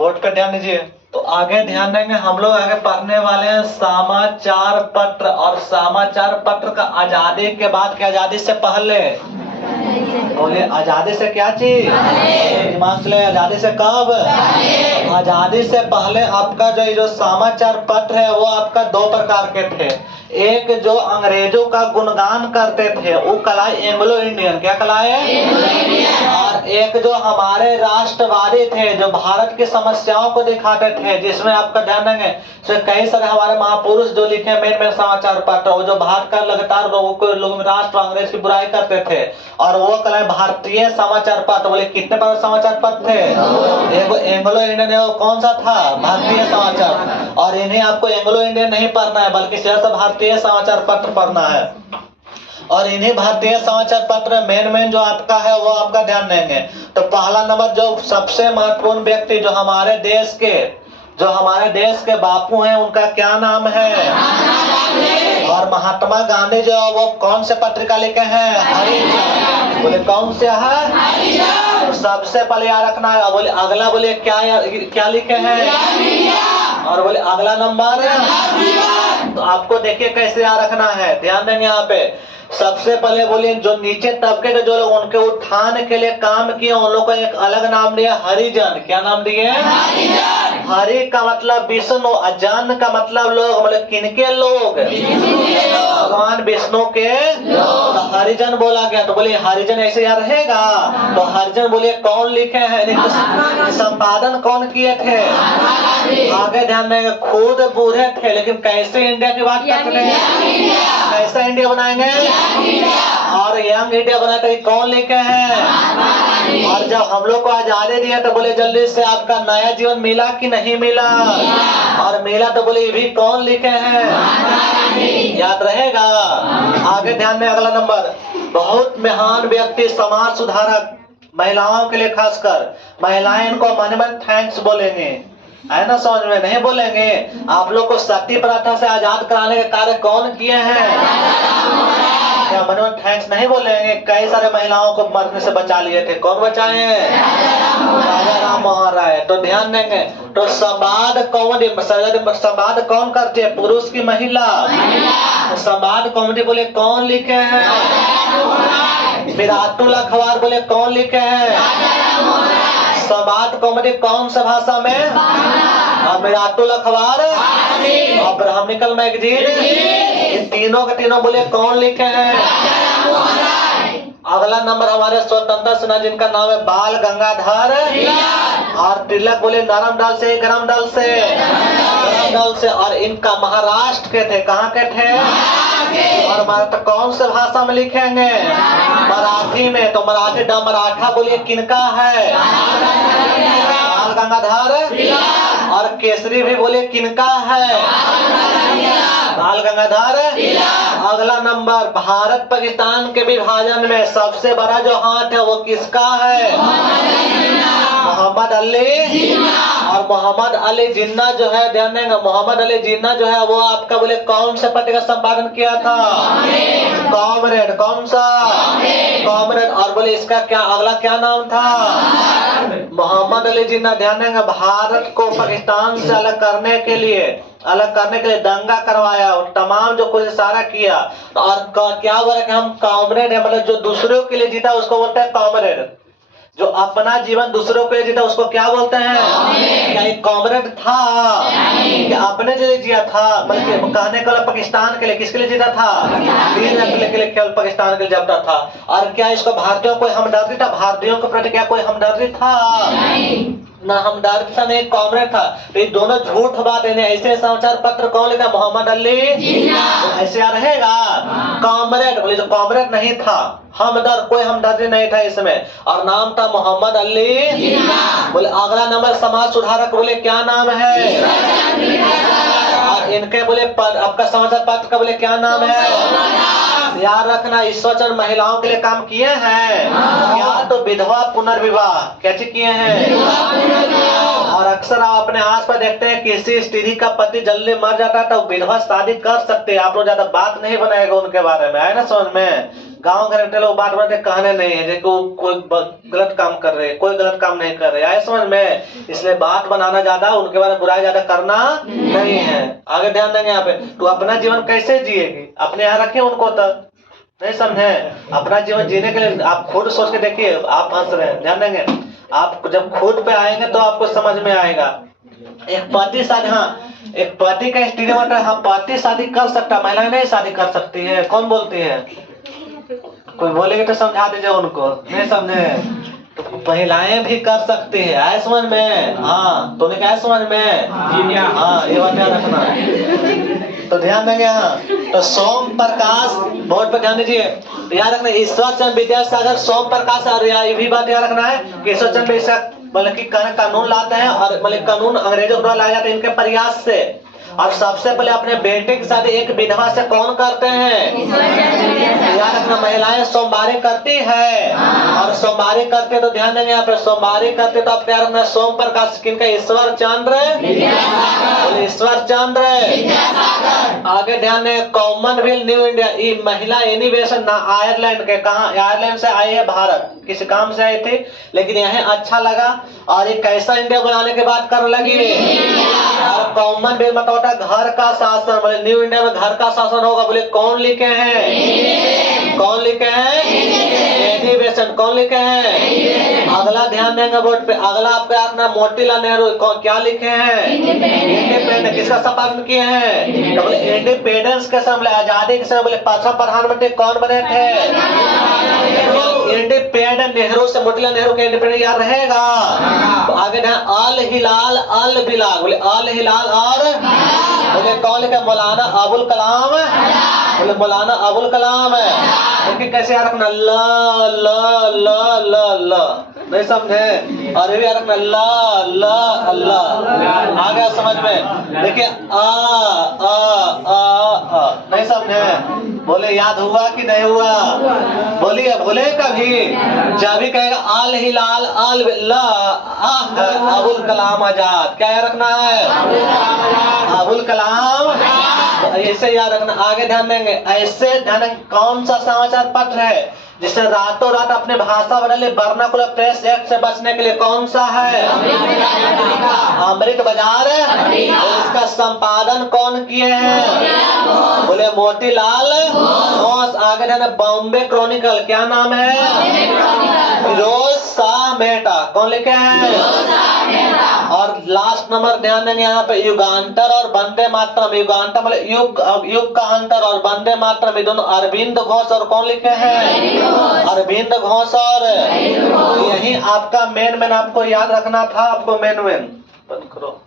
Board पे ध्यान दीजिए। तो आगे ध्यान देंगे, हम लोग आगे पढ़ने वाले हैं समाचार पत्र। और समाचार पत्र का आजादी के बाद के आजादी से पहले, बोलिए आजादी से क्या चीज, दिमाग चले, आजादी से कब, आजादी से पहले आपका जो समाचार पत्र है वो आपका दो प्रकार के थे। एक जो अंग्रेजों का गुणगान करते थे वो कलाए एंग्लो इंडियन, क्या कलाए, और एक जो हमारे राष्ट्रवादी थे जो भारत की समस्याओं को दिखाते थे, जिसमें आपका ध्यान देंगे तो कई सारे हमारे महापुरुष जो लिखे मेन समाचार पत्र, वो जो भारत का लगातार लोगों को राष्ट्र अंग्रेज की बुराई करते थे, और वो कलाए भारतीय समाचार पत्र। बोले कितने प्रकार समाचार पत्र थे, एगो एंग्लो इंडियन, वो कौन सा था, भारतीय समाचार। और इन्हें आपको एंग्लो इंडियन नहीं पढ़ना है बल्कि सिर्फ भारतीय समाचार पत्र पढ़ना है। और इन्हीं भारतीय समाचार पत्र मेन जो आपका है वो आपका ध्यान देंगे। तो पहला नंबर जो सबसे महत्वपूर्ण व्यक्ति जो हमारे देश के बापू हैं उनका क्या नाम है, और महात्मा गांधी जो वो कौन से पत्रिका लिखे हैं, हरिजन। बोले कौन से है, सबसे पहले याद रखना है। बोले अगला, बोले क्या लिखे हैं, और बोले अगला नंबर। तो आपको देखिए कैसे याद रखना है, ध्यान देंगे यहाँ पे। सबसे पहले बोलिए जो नीचे तबके के जो लोग उनके उत्थान के लिए काम किए उन लोगों को एक अलग नाम दिया, हरिजन। क्या नाम दिए, हरि का मतलब विष्णु, अजन का मतलब लोग, मतलब किनके लोग, भगवान विष्णु के, तो हरिजन बोला गया। तो बोलिए हरिजन ऐसे याद रहेगा। तो हरिजन बोलिए कौन लिखे हैं, संपादन कौन किए थे, आगे ध्यान देंगे। खुद बूढ़े थे लेकिन कैसे इंडिया की बात करते थे, कैसा इंडिया बनाएंगे, और यंग इंडिया बनाते कौन लिखे हैं। और जब हम लोग को आजादी दिया तो बोले जल्दी से आपका नया जीवन मिला कि नहीं मिला, और मिला तो बोले ये भी कौन लिखे हैं, याद रहेगा। आगे ध्यान दें, अगला नंबर, बहुत महान व्यक्ति, समाज सुधारक, महिलाओं के लिए खासकर, महिलाएं इनको मन में थैंक्स बोलेंगे, है ना, समझ में नहीं बोलेंगे। आप लोग को सती प्रथा से आजाद कराने के कार्य कौन किए हैं, क्या मन में थैंक्स नहीं बोलेंगे। कई सारे महिलाओं को मरने से बचा लिए थे, कौन बचाए, राजा राम मोहन राय। तो ध्यान देंगे। तो संवाद कौन करते हैं, पुरुष की महिला। संवाद कॉमेडी बोले कौन लिखे हैं, विराटुल अखबार बोले कौन लिखे हैं। संवाद कॉमेडी कौन सा भाषा में, विराटुल अखबार और ब्राह्मणिकल मैगजीन, इन तीनों के तीनों बोले कौन लिखे हैं। अगला नंबर हमारे स्वतंत्रता सेनानी जिनका नाम है बाल गंगाधर, और तिलक बोले नरम दल से गरम दल से, और इनका महाराष्ट्र के थे, कहाँ के थे, और कौन से भाषा में लिखेंगे, मराठी में। तो मराठा बोलिए किनका है, बाल गंगाधर, और केसरी भी बोले किनका है, बाल गंगाधर। अगला नंबर, भारत पाकिस्तान के विभाजन में सबसे बड़ा जो हाथ है वो किसका है, मोहम्मद अली। और मोहम्मद अली जिन्ना जो है, ध्यान देंगे, मोहम्मद अली जिन्ना जो है वो आपका बोले कौन से पत्र का संपादन किया था, कॉमरेड। कौन सा, कॉमरेड। और बोले इसका क्या अगला क्या नाम था, मोहम्मद अली जिन्ना। ध्यान देंगे, भारत को पाकिस्तान से अलग करने के लिए दंगा करवाया और तमाम जो कुछ सारा किया। और क्या बोला कि हम कॉमरेड है, मतलब जो दूसरों के लिए जीता उसको बोलते हैं कॉमरेड, जो अपना जीवन दूसरों के लिए जीता उसको क्या बोलते हैं, क्या एक कॉमरेड था, क्या अपने लिए जिया था, बल्कि कहने का पाकिस्तान के लिए, किसके लिए जीता था, के लिए केवल पाकिस्तान के लिए जीता था। और क्या इसको भारतीयों को हमदर्दी था, भारतीयों के प्रति क्या कोई हमदर्दी था, ना हमदर्द था, नहीं कॉमरेड था। तो ये दोनों झूठ बात है। ऐसे समाचार पत्र कौन लिखा, मोहम्मद अली, ऐसे रहेगा कॉमरेड। बोले जो कॉमरेड नहीं था, हमदर्द, कोई हमदर्दी नहीं था इसमें, और नाम था मोहम्मद अली। बोले अगला नंबर, समाज सुधारक, बोले क्या नाम है, और इनके बोले आपका समाचार पत्र का बोले क्या नाम है, याद रखना। ईश्वरचंद महिलाओं के लिए काम किए हैं, क्या तो विधवा पुनर्विवाह कैसे किए हैं। और अक्सर आप अपने आस पास देखते हैं किसी स्त्री का पति जल्दी मर जाता है तो विधवा शादी कर सकते हैं। आप लोग ज्यादा बात नहीं बनाएगा उनके बारे में, है ना, समझ में। गांव घर के लोग बात बात कहने नहीं है देखो कोई गलत काम कर रहे, कोई गलत काम नहीं कर रहे, आए समझ में। इसलिए बात बनाना ज्यादा, उनके बारे में बुराई ज्यादा करना नहीं है। आगे ध्यान देंगे यहाँ पे। तो अपना जीवन कैसे जिएगी, अपने यहाँ रखे उनको तक नहीं समझे। अपना जीवन जीने के लिए आप खुद सोच के देखिए। आप हंस रहे हैं, ध्यान देंगे। आप जब खुद पे आएंगे तो आपको समझ में आएगा। एक पति शादी, हाँ एक पति का स्टेटमेंट है, हाँ पति शादी कर सकता, महिलाएं नहीं शादी कर सकती है। कौन बोलती है? कोई बोलेगा तो समझा दीजिए उनको, नहीं समझे। तो महिलाएं भी कर सकती है, आए समझ में। हाँ तो क्या समझ में, हाँ ये बात याद रखना। तो ध्यान देंगे यहाँ। तो सोम प्रकाश, बोर्ड पर ध्यान दीजिए, याद रखना ईश्वर चंद्र विद्यासागर सोम प्रकाश। और ये भी बात याद रखना है कि ईश्वर चंद्र विद्यासागर मतलब कि कानून लाते हैं, और मतलब कानून अंग्रेजों द्वारा लाए जाते हैं इनके प्रयास से। और सबसे पहले अपने बेटे की शादी एक विधवा से कौन करते हैं? याद रखना महिलाएं सोमवारी करती है, और सोमवारी करते तो ध्यान देंगे यहाँ पे, सोमवारी करते तो आप क्या रखना, सोम प्रकाश किनका? ईश्वर चंद्र, ईश्वर चंद्र। आगे ध्यान दें, कॉमनवेल्थ न्यू इंडिया, ये महिला इनोवेशन आयरलैंड के, कहा आयरलैंड से आई है भारत, किसी काम से आई थी, लेकिन यहाँ अच्छा लगा और ये कैसा इंडिया बनाने की बात कर लगी। और कॉमनवेल्थ मतलब घर का शासन, बोले न्यू इंडिया में घर का शासन होगा। बोले कौन लिखे हैं? कौन लिखे हैं? एनिवेशन। कौन लिखे हैं? अगला ध्यान देंगे बोर्ड पे। अगला आपका रखना मोतीलाल नेहरू क्या लिखे हैं? इंडिपेंडेंस। किसका संपादन किए हैं? तो बोले इंडिपेंडेंस के समय, बोले आजादी के समय, बोले पांचवा प्रधानमंत्री कौन बने थे? इंडिपेंडेंट नेहरू से मोतीलाल नेहरू के इंडिपेंडेंट याद रहेगा। तो आगे ध्यान, अल हिलाल अल बिलाल, बोले अल हिलाल और बोले कौन लिखे? मौलाना अबुल कलाम। बोले मौलाना अबुल कलाम है। देखिए कैसे याद रखना, ल ल ल ल ल, नहीं समझे। और ये भी याद रखना, ल ल ल, आ गया समझ में। देखिए आ आ आ, नहीं समझे। बोले याद हुआ कि नहीं हुआ? बोलिए, बोले कभी जब भी कहेगा अल हिलाल अल अबुल कलाम आजाद, क्या याद रखना है? अबुल कलाम, ऐसे याद रखना। आगे ध्यान देंगे, ऐसे ध्यान देंगे। कौन सा समाचार पत्र है जिसने रातों रात अपने भाषा बदले वर्नाकुलर प्रेस एक्ट से बचने के लिए? कौन सा है? अमृत बाजार। इसका संपादन कौन किए हैं? बोले मोतीलाल घोष। आगे ध्यान, बॉम्बे क्रॉनिकल, क्या नाम है? फिरोज शाह मेहता। कौन लिखे हैं? और लास्ट नंबर ध्यान देंगे यहाँ पे, युगांतर और वंदे मातरम। युगांतर मतलब युग का अंतर, और वंदे मातरम ये दोनों अरविंद घोष और कौन लिखे हैं? अरविंद घोष। और यही आपका मेन आपको याद रखना था, आपको मेन बंद करो।